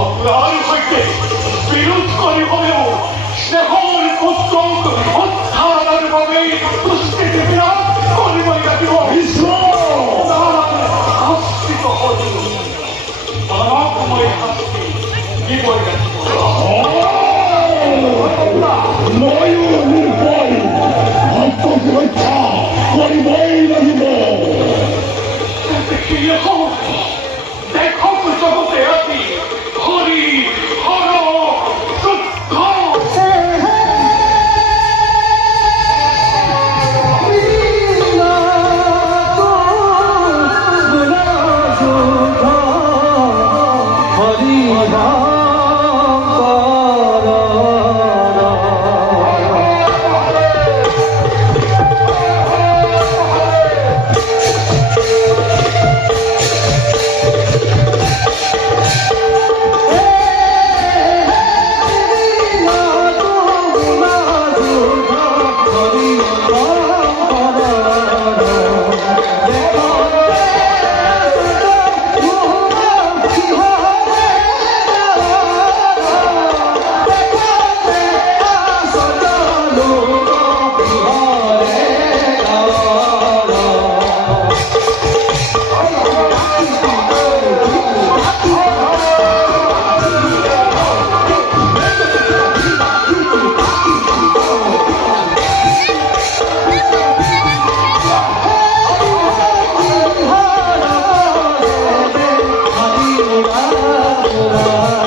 আপনার হইতে বিরোধ করে হলেও স্নেহর পুত্রক উদ্ধারের ভাবে দুষ্কৃতি বিরাট করিবই রাখিব। আশ্রিত হল মানবময় শাস্তি দিবই রাখিব। দেখো জগতে আছি হরি হর শুদ্ধ Hare